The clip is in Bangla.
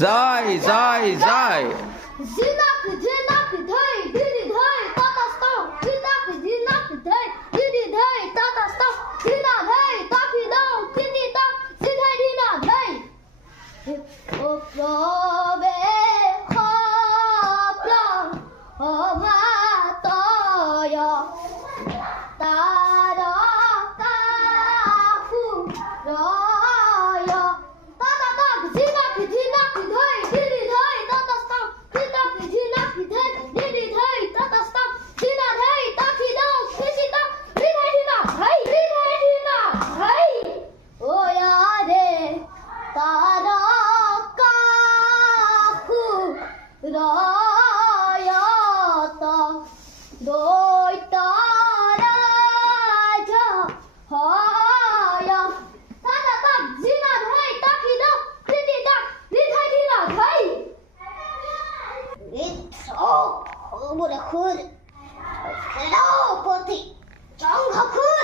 জয় জয় জয় জিনাক জিনাক ধই দিদি ধই তাতা স্টপ জিনাক জিনাক ধই দিদি ধই তাতা স্টপ জিনা ধই তাকি দাও দিদি তা জিধই দিনা ধই ও প্রবে খপ্রা ও ভাতয় তারা কাফু রয় তাতা তাক জিনাক জিনাক ধই দিদি ধই তাতা স্টপ জিনাক জিনাক ধই দিদি ধই তাতা স্টপ জিনা ধই তাকি দাও দিদি তা জিধই দিনা ধই ও ইয়ারে তারা কাফু রয়ত দই তারা যা হয় তাতা তাক জিনা ধই তাকি দাও দিদি তা জিধই দিনা ধই খবর খুর খেলো পথি জঙ্গ খুর